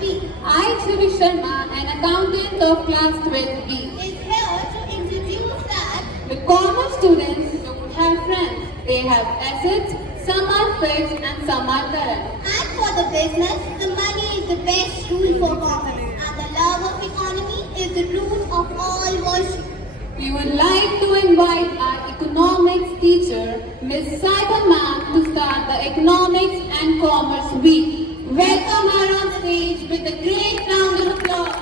B. I, Shruti Sharma, an accountant of class 12B. Is here to introduce that The commerce students don't have friends. They have assets, some are fixed and some are current. and for the business, the money is the best rule for commerce. And the love of economy is the root of all worship. We would like to invite our economics teacher, Ms. Saibal Ma'am, to start the Economics and Commerce Week. Welcome her on stage with a great round of applause.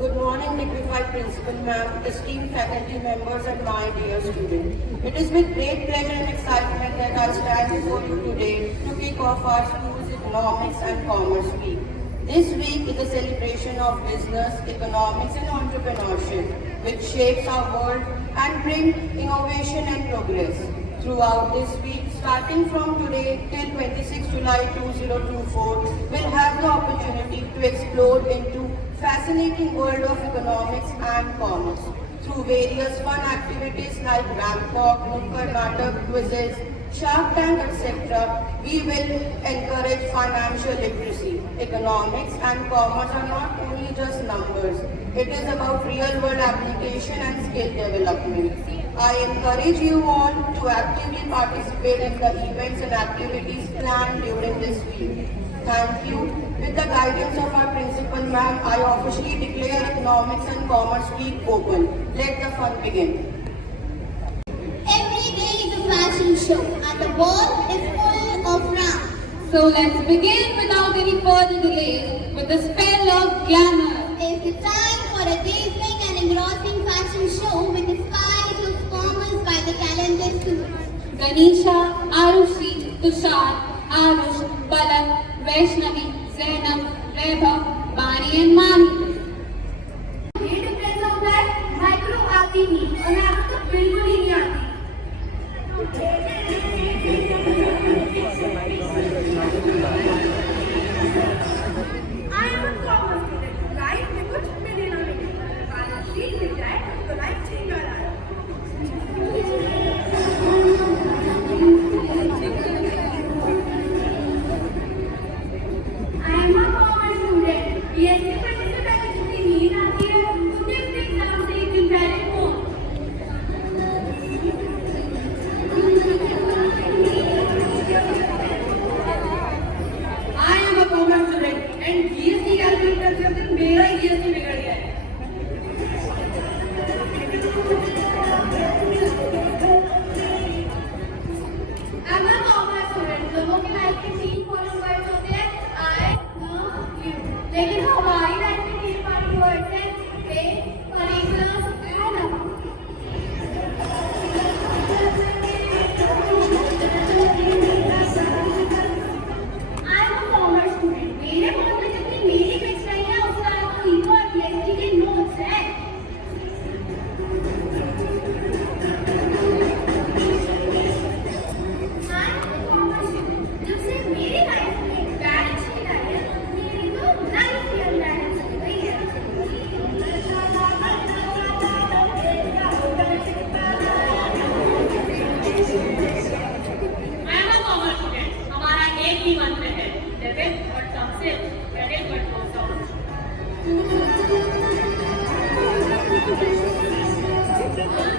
Good morning, dignified principal ma'am, esteemed faculty members and my dear students. It is with great pleasure and excitement that I stand before you today to kick off our school's Economics and Commerce Week. This week is a celebration of business, economics and entrepreneurship, which shapes our world and brings innovation and progress. Throughout this week, starting from today till 26 July 2024, we'll have the opportunity to explore into fascinating world of economics and commerce. Through various fun activities like Ramcock, Nukkad Natak, quizzes, Shark Tank, etc., we will encourage financial literacy. Economics and commerce are not only just numbers. It is about real-world application and skill development. I encourage you all to actively participate in the events and activities planned during this week. Thank you. With the guidance of our principal ma'am, I officially declare Economics and Commerce Week open. Let the fun begin. Every day is a fashion show and the world is full of rounds. So let's begin without any further delay with the spell of glamour. It's the time for a dazzling and engrossing fashion show with the skies of commerce by the calendar students. Ganesha, Arushi, Tushar, Arush, Palak, Vaishnavi, Zainab, Reba, Bani and Mani. ये difference होता है micro आती नहीं और macro तो बिल्कुल ही नहीं आती I am a commerce student. Life में कुछ मिले ना मिले बैलेंस शीट मिल जाए तो लाइफ चेंज हो जाए I am a commerce student. BSc पढ़ने से पहले जितनी नींद आती है उतने अपने एग्जाम से एक दिन पहले phone I am a commerce student and GST calculate करते वक्त मेरा ही GST बिगड़ गया है। I'm a commerce student. लोगों की लाइफ में तीन फॉलोइंग वर्ड्स होते हैं I, you, लेकिन हमारी लाइफ में तीन फॉलोइंग वर्ड्स हैं pay, particulars and amount. I'm a commerce student. मेरे फोन में जितनी मेरी पिक्स नहीं है उसका आपको इको और जीएसटी के नोट्स हैं जब से मेरी लाइफ में बैलेंस शीट आई है मेरी तो लाइफ ही अनबैलेंस हो गई है I am a commerce student. हमारा एक ही मंत्र है डेबिट बट सबसे credit but no sound.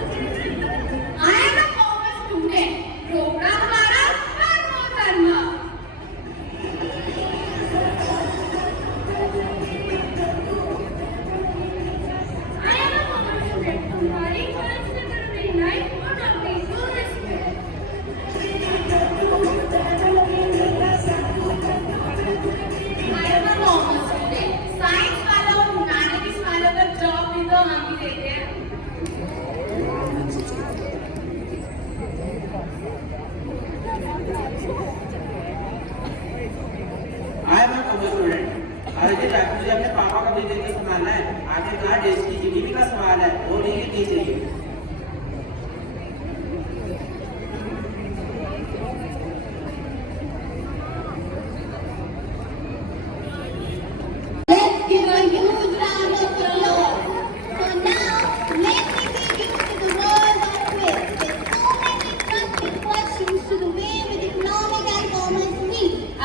I am a commerce student. रोकड़ा हमारा परमो धर्म I am a commerce student. तुम्हारी कॉलेज से कर मेरी लाइफ और अपनी टू respect I am a commerce student. Science वालों और ह्यूमैनिटीज वालों का जॉब भी तो हम ही देते हैं I am a commerce student. अरे जी मुझे अपने पापा का बिजनेस को संभालना है। आखिरकार देश की जीडीपी का सवाल है। वो नहीं की चाहिए। Let's give a huge round of applause. So now, let me take you to the world of quiz with so many interesting questions to the way with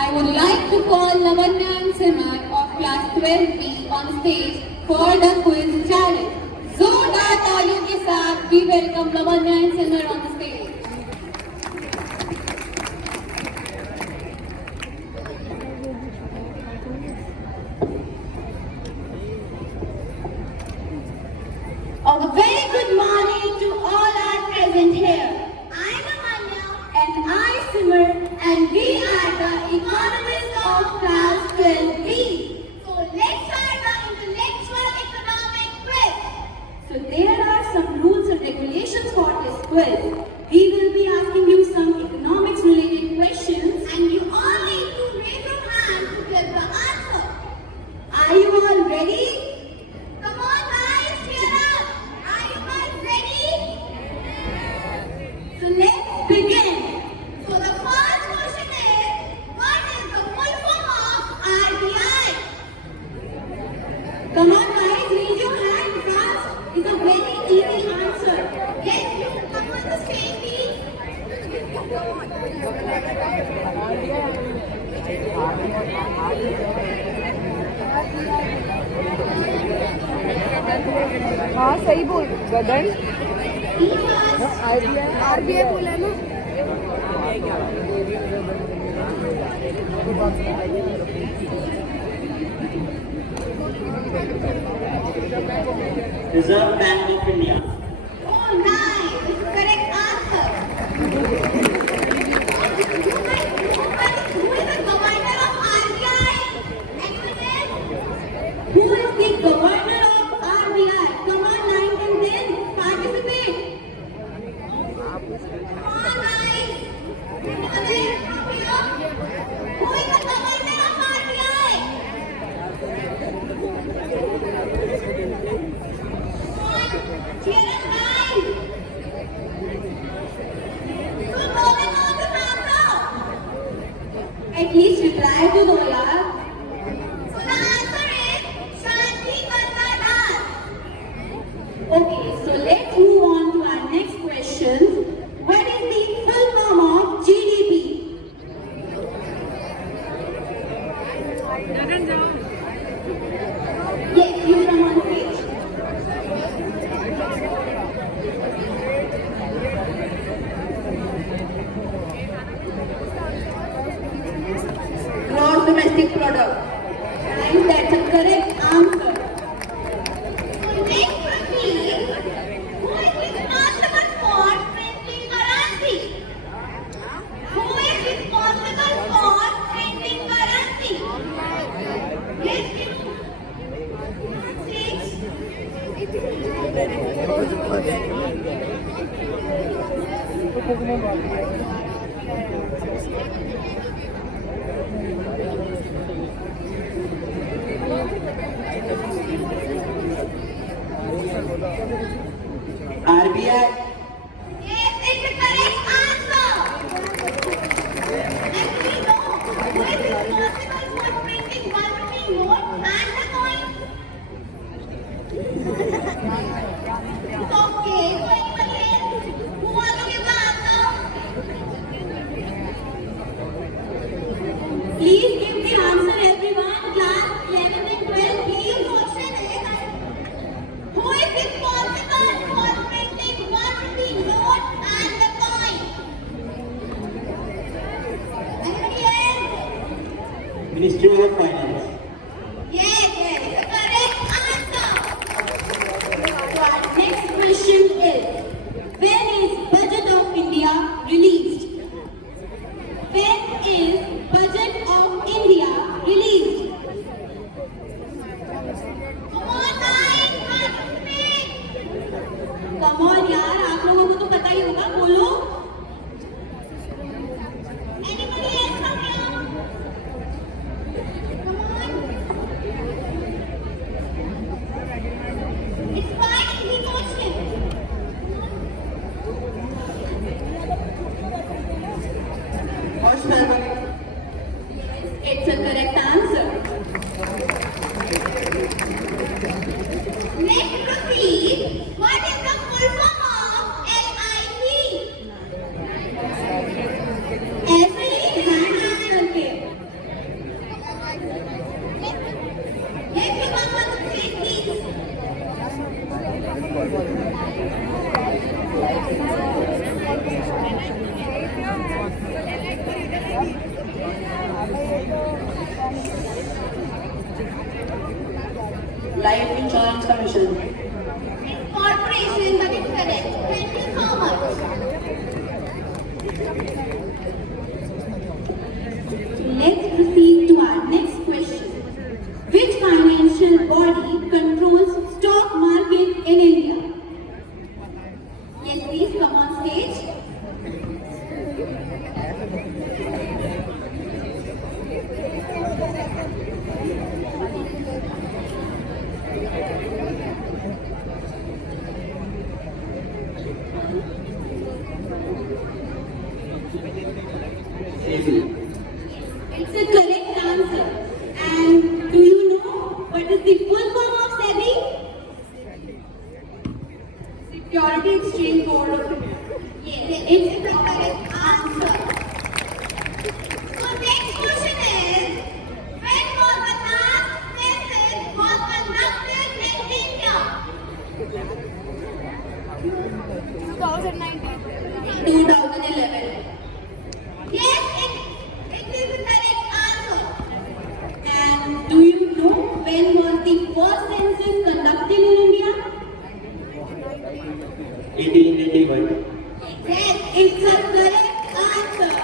I would like to call Lavanya and Simar of class 12B on stage for the quiz challenge. जोरदार तालियों के साथ we welcome Lavanya and Simar on the stage. A very good morning to all our present here. I'm Amanya and I Simar and we are the economists of class 12B. So let's start the intellectual economic quiz. So there are some rules and regulations for this quiz. We will be asking you some economics related questions. And you all need to raise your hand to get the answer. Are you all ready? Come on guys, cheer up. Are you guys ready? So let's begin. So the first question is, what is the full form of RBI? Come on guys, raise your hand fast. It's a very easy answer. Yes, you can come on the stage please. हाँ सही बोल गगन Because RBI बोला है ना Reserve Bank of India. oh nice, it's correct answer. Who is the commander of RBI? Anyone else? Who is the governor of RBI? Come on 9 and 10. Participate. Come on guys. Anyone else from here? Who is the commander of RBI? Come on, cheer up guys. So no one knows the answer. At least you try to know yaar. So the answer is Shanti Ganga Das. Okay, so let's move on to our next question. What is the full form of GDP? Yes, you come on stage. Gross domestic product. And that's a correct answer. Next proceed. Who is responsible for printing currency? Who is responsible for printing currency? Yes, six. RBI. Yes, it's the correct answer. And we know who is responsible for printing 1 rupee note and the coin. It's okay. So anyone else who wants to give the answer? Please give the answer everyone. Class 11 and 12, please. Question is, who is responsible for printing 1 rupee note and the coin? Anybody else? Ministry of Finance. Yes, yes, the correct answer. So our next question is, when is Budget of India released? When is Budget of India released? Come on, guys, participate. Come on यार, आप लोगों को तो पता ही होगा, बोलो. Anybody else from here? Come on. It's quite easy question. First February. It's a correct answer. Next proceed. What is the full form of LIC? ऐसे ही hand raise करके. SEBI. It's a correct answer. And do you know what is the full form of SEBI? Security Exchange Board of India. Yes, it's the correct answer. So next question is, when was the last census was conducted in India? 2019. 2011. Yes, it is the correct answer. And do you know when was the first census conducted in India? 1881. Yes, it's a correct answer.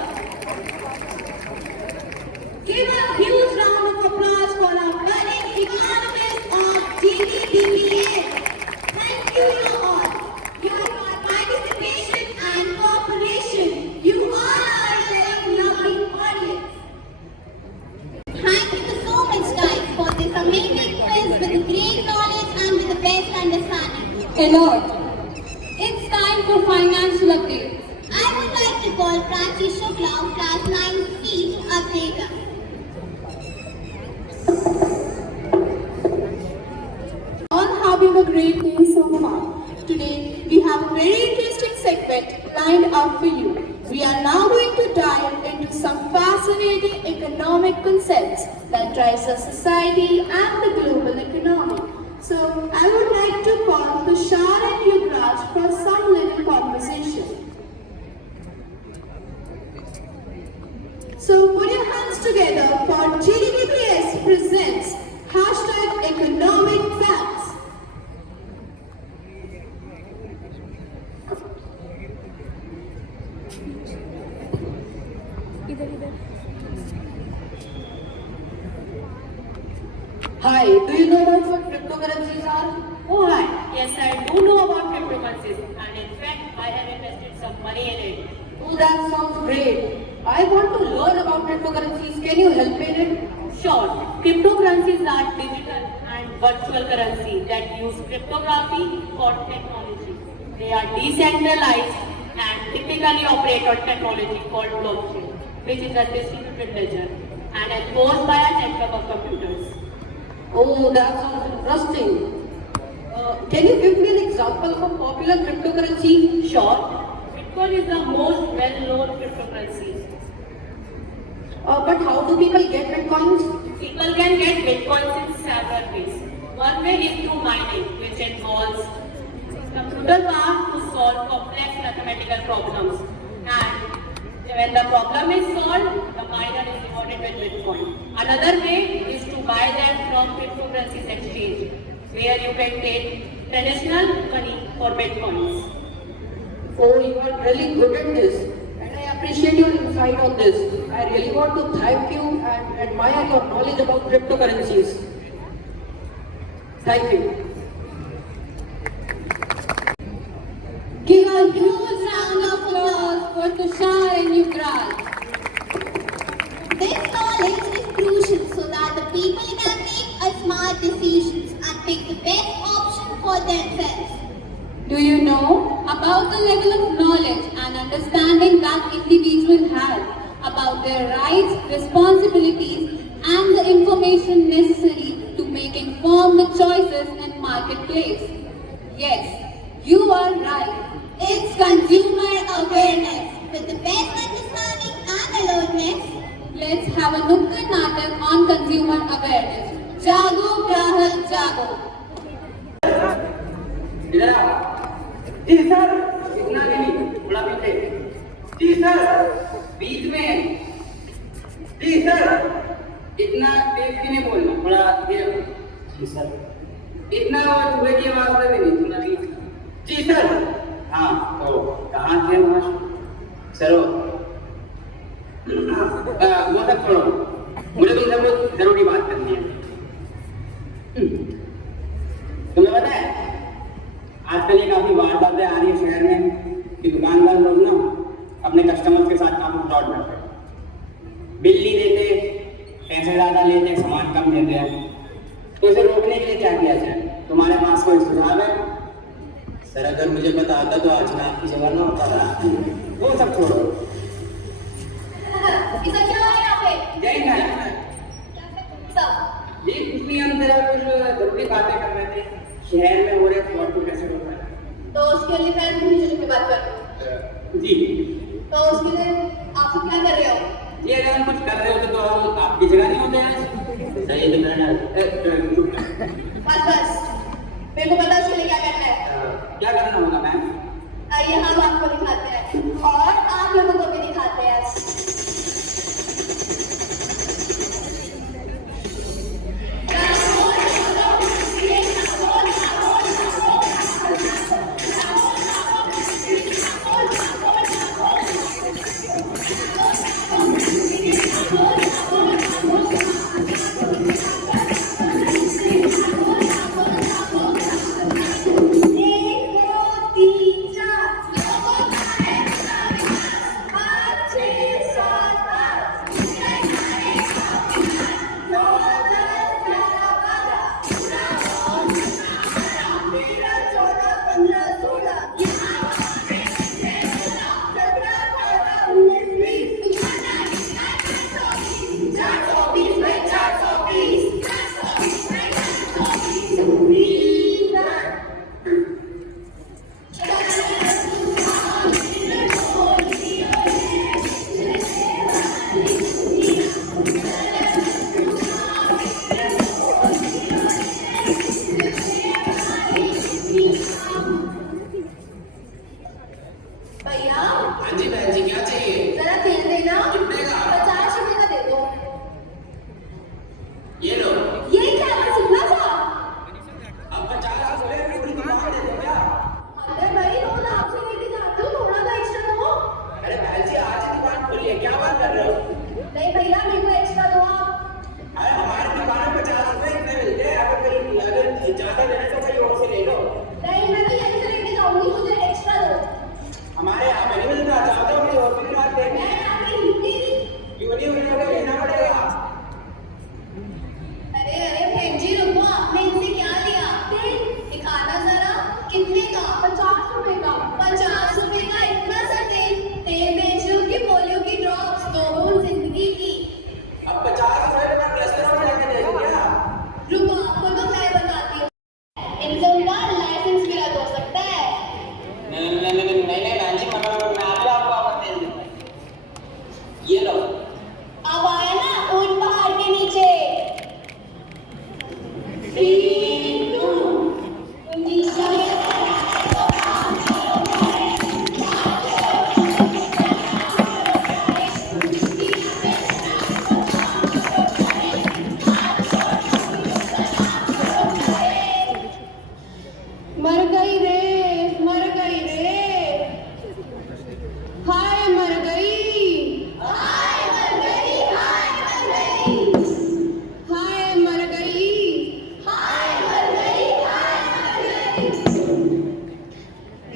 Give a huge round of applause for our budding economist of GDPPA. Thank you all. Your participation and cooperation. You all are a very lovely audience. Thank you so much, guys, for this amazing quiz with great knowledge and with the best understanding. A lot. It's time for financial updates. I would like to call Prachi Shukla of Class 9C to update us. All having a great day so far. Today we have a very interesting segment lined up for you. We are now going to dive into some fascinating economic concepts that drives our society and the global economy. So I would like to call Tushar and Yuvraj for some little conversation. So put your hands together for GDPS presents #economic facts. Hi, do you know what cryptocurrencies are? Oh, hi. Yes, I do know about cryptocurrencies, and in fact, I have invested some money in it. Oh, that sounds great. I want to learn about cryptocurrencies. Can you help me in it? Sure, cryptocurrencies are digital and virtual currency that use cryptography for technology. They are decentralized and typically operate on technology called blockchain, which is a distributed ledger and enforced by a network of computers. Oh, that sounds interesting. Can you give me an example of a popular cryptocurrency? Sure, Bitcoin is the most well-known cryptocurrency. But how do people get bitcoins? People can get bitcoins in several ways. One way is through mining, which involves computer power to solve complex mathematical problems. And when the problem is solved, the miner is rewarded with bitcoin. Another way is to buy them from cryptocurrencies exchange, where you can take traditional money for bitcoins. Oh, you are really good at this. And I appreciate your insight on this. I really want to thank you and admire your knowledge about cryptocurrencies. Thank you. Give a huge round of applause for Tushar and Yuvraj. This knowledge is crucial so that the people can make a smart decisions and pick the best option for themselves. Do you know about the level of knowledge and understanding that individuals have about their rights, responsibilities, and the information necessary to make informed choices in marketplace? Yes, you are right. It's consumer awareness. With the best understanding and alertness, Let's have a Nukkad Natak on consumer awareness. Jago Grahak Jago. इधर आओ। जी sir, इतना भी नहीं, थोड़ा पीछे। जी sir, बीच में। जी sir, इतना तेज भी नहीं बोलना, थोड़ा धीरे। जी सर, इतना चूहे की आवाज में भी नहीं, थोड़ा धीरे। जी सर, हाँ, तो कहाँ थे वहाँ? सर, वो सब छोड़ो, मुझे तुमसे बहुत जरूरी बात करनी है। तुम्हें पता है आजकल ये काफी वारदातें आ रही है शहर में कि दुकानदार लोग ना अपने कस्टमर्स के साथ काफी फ्रॉड करते हैं। बिल नहीं देते, पैसे ज्यादा लेते, सामान कम देते हैं। तो इसे रोकने के लिए क्या किया जाए? तुम्हारे पास कोई सुझाव है? सर, अगर मुझे पता आता तो आज मैं आपकी जगह ना होता था। वो सब छोड़ो। अपनी बातें कर रहे थे शहर में हो रहे फ्रॉड को कैसे रोकना है। तो उसके लिए पेरेंट्स टीचर की बात कर। जी तो उसके लिए आप क्या कर रहे हो? ये अगर हम कुछ कर रहे होते तो हम आपकी जगह नहीं होते हैं। सही तो मैंने बस मेरे को पता उसके लिए क्या करना है। क्या करना होगा मैम? आइए हम आपको दिखाते हैं और आप लोगों को भी दिखाते हैं। भैया हाँ जी बहन जी, क्या चाहिए? जरा तेल देना। कितने का? 50 रुपए का दे दो। ये लो। ये क्या सुनना था? अब 50 रुपए की पूरी दुकान दे दो क्या? अरे भाई रोज आपसे लेके जाती हूँ, थोड़ा तो एक्स्ट्रा दो। अरे बहन जी, आज ही दुकान खोली है, क्या बात कर रहे हो? नहीं भैया मेरे को एक्स्ट्रा दो आप। अरे हमारी दुकान में 50 रुपए इतने मिलते हैं, अगर ज्यादा लेना तो कहीं और से ले लो। नहीं मैं तो यहीं से लेके जाऊंगी, मुझे एक्स्ट्रा दो। हमारे यहाँ पे नहीं मिलता, चाहते हो कि और भी बात देंगे? मैं आपकी हिंदी। क्यों नहीं उन्हें लेना पड़ेगा? अरे अरे बहन जी रुको, आपने इनसे क्या लिया? तेल दिखाना जरा। कितने का? 50 रुपए का। 50 रुपए का इतना सा तेल? तेल बेच रही हूँ कि पोलियो की ड्रॉप्स दो जिंदगी की। अब 50 रुपए का 10 रुपए लेके देंगे क्या? रुको आपको तो मैं बताती हूँ, इनसे उनका लाइसेंस भी रद्द हो सकता है। नहीं बहन जी, मैं भी आपको वापस दे दूंगा। ये लो। अब आया ना ऊंट पहाड़ के नीचे। मर गई रे, मर गई रे, हाय मर गई, हाय मर गई, हाय मर गई, हाय मर गई, हाय मर गई, हाय मर गई।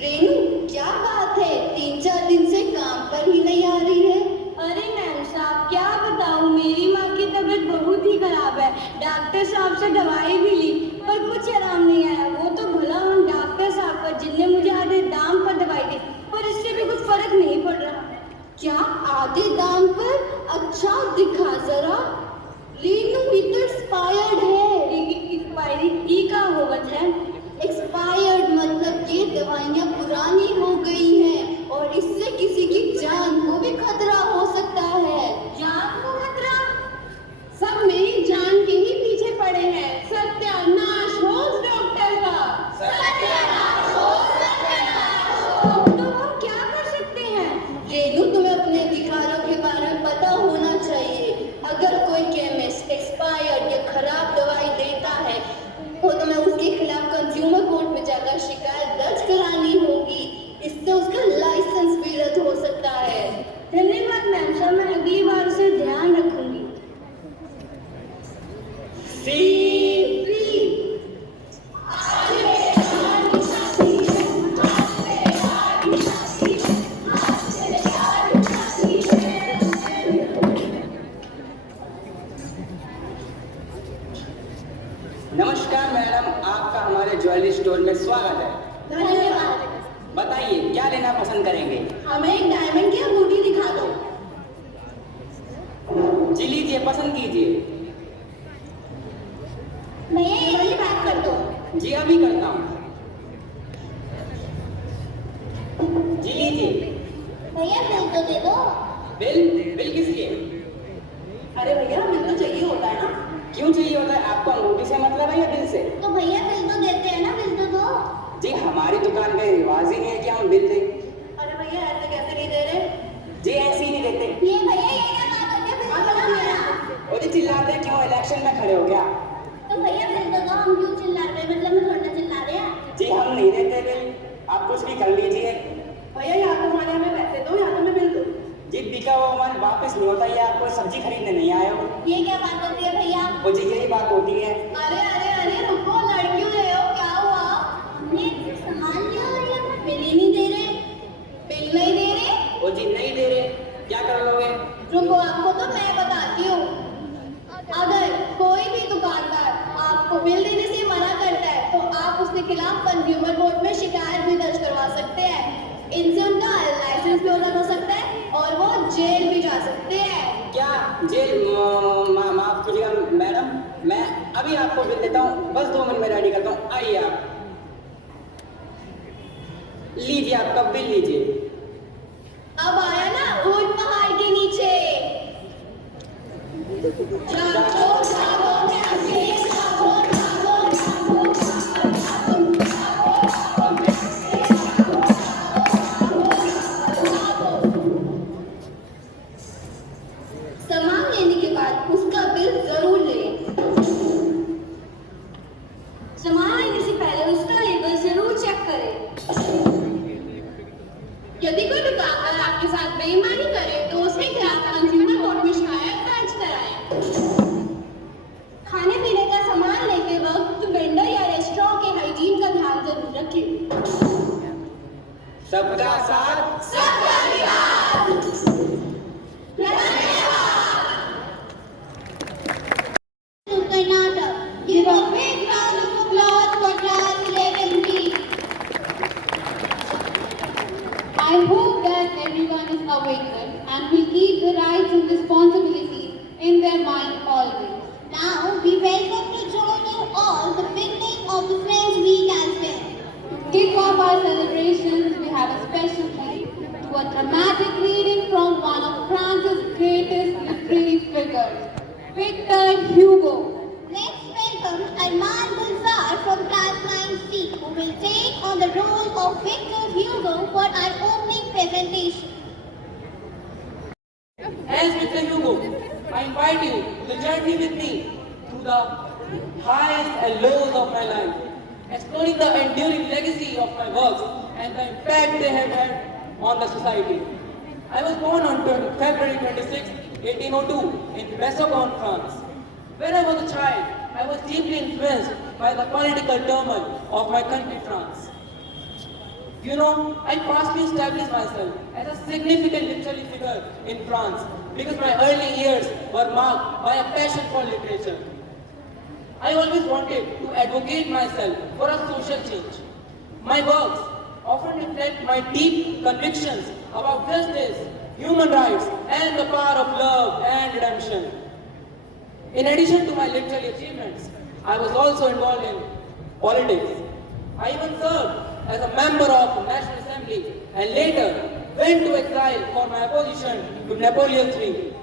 रेनू क्या बात है, 3-4 दिन से काम पर ही नहीं आ रही है? अरे मैम साहब क्या बताऊं, मेरी माँ की तबीयत बहुत ही खराब है। डॉक्टर साहब से दवाई भी ली पर कुछ आराम नहीं आया। वो तो भला उन डॉक्टर साहब पर जिनने मुझे आधे दाम पर दवाई दी, पर इससे भी कुछ फर्क नहीं पड़ रहा। क्या आधे दाम पर? अच्छा दिखा जरा। रेनू ये तो एक्सपायर्ड है। एक्सपायरी ई का होवत है? एक्सपायर्ड मतलब ये दवाइयाँ पुरानी हो गई हैं और इससे किसी की जान को भी खतरा हो सकता है। जान को खतरा? सब मेरी जान के ही पीछे पड़े हैं। सत्यानाश हो उस डॉक्टर का, सत्यानाश हो, सत्यानाश हो। तो हम क्या कर सकते हैं? रेनू तुम्हें अपने अधिकारों के बारे में पता होना चाहिए। अगर कोई केमिस्ट एक्सपायर्ड या खराब दवाई देता है तो तुम्हें उसके खिलाफ कंज्यूमर कोर्ट में जाकर शिकायत दर्ज करानी होगी। इससे उसका लाइसेंस भी रद्द हो सकता है। धन्यवाद मैम साहब, मैं अगली बार से ध्यान रखूंगी। नमस्कार मैडम, आपका हमारे ज्वेलरी स्टोर में स्वागत है। धन्यवाद। बताइए क्या लेना पसंद करेंगे? हमें एक डायमंड की अंगूठी दिखा दो। जी लीजिए, पसंद कीजिए। मैं ये वाली बात कर जी अभी करता हूँ। जी लीजिए। भैया बिल तो दे दो। बिल? बिल किस लिए? अरे भैया बिल तो चाहिए होता है ना। क्यों चाहिए होता है? आपको अंगूठी से मतलब है या बिल से? तो भैया बिल तो देते हैं ना, बिल तो दो। जी हमारी दुकान का रिवाज ही नहीं है कि हम बिल दें। अरे भैया ऐसे कैसे नहीं दे रहे? जी ऐसे ही नहीं देते। ये भैया ये क्या बात होती है, बिल तो दो मेरा। और जी चिल्लाते क्यों? इलेक्शन में खड़े हो क्या? तो भैया बिल तो दो, हम क्यों चिल्ला रहे हैं, मतलब हम थोड़ा चिल्ला रहे हैं। जी हम नहीं देते बिल, आप कुछ भी कर लीजिए। भैया या तो हमारे हमें पैसे दो या तो हमें बिल दो। जी बिका हुआ हमारे वापस नहीं होता, ये आप कोई सब्जी खरीदने नहीं आए हो। ये क्या बात होती है भैया? वो जी यही बात होती है। अरे अरे अरे रुको, लड़ क्यों रहे हो, क्या हुआ? हमने सामान लिया और ये हमें बिल ही नहीं दे रहे, बिल नहीं दे रहे। वो जी नहीं दे रहे, क्या कर लोगे? रुको, आपको तो मैं बताती हूँ। अगर कोई भी दुकानदार आपको बिल देने से मना करता है तो आप उसके खिलाफ कंज्यूमर कोर्ट में शिकायत भी दर्ज करवा सकते हैं। इनसे उनका लाइसेंस भी उल्लंघन हो सकता है और वो जेल भी जा सकते हैं। क्या जेल? माफ कीजिएगा मैडम, मैं अभी आपको बिल देता हूँ, बस 2 मिनट में रेडी करता हूँ। आइए आप लीजिए, आपका बिल लीजिए। अब आया ना ऊंट पहाड़ के नीचे। जागो जागो प्यासे, जागो जागो जागो सामान लेने के बाद उसका बिल जरूर लें। सामान लेने से पहले उसका लेबल जरूर चेक करें। यदि कोई दुकानदार आपके साथ बेईमानी करे तो उसके खिलाफ कंज्यूमर कोर्ट में शिकायत दर्ज कराएं। खाने पीने का सामान लेते वक्त वेंडर या रेस्टोरेंट के हाइजीन का ध्यान जरूर रखें। सबका साथ सबका विकास। Karnataka. Give a big round of applause for class 11B. I hope that everyone is awakened and will keep the rights and responsibilities in their mind always. Now we welcome to join you all the beginning of the Friends Week as well. To kick off our celebrations, we have a special treat to a dramatic reading from one of France's greatest literary figures, Victor Hugo. Let's welcome Arman Gulzar from class 9C, who will take on the role of Victor Hugo for our opening presentation. As Victor Hugo, I invite you to journey with me through the highs and lows of my life, exploring the enduring legacy of my works and the impact they have had on the society. I was born on February 26, 1802 in Bessogon, France. When I was a child, I was deeply influenced by the political turmoil of my country, France. You know, I fastly established myself as a significant literary figure in France because my early years were marked by a passion for literature. I always wanted to advocate myself for a social change. My works often reflect my deep convictions about justice, human rights, and the power of love and redemption. In addition to my literary achievements, I was also involved in politics. I even served as a member of the National Assembly and later went to exile for my opposition to Napoleon III.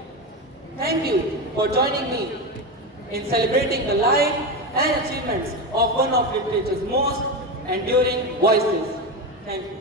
Thank you for joining me in celebrating the life and achievements of one of literature's most enduring voices. Thank you.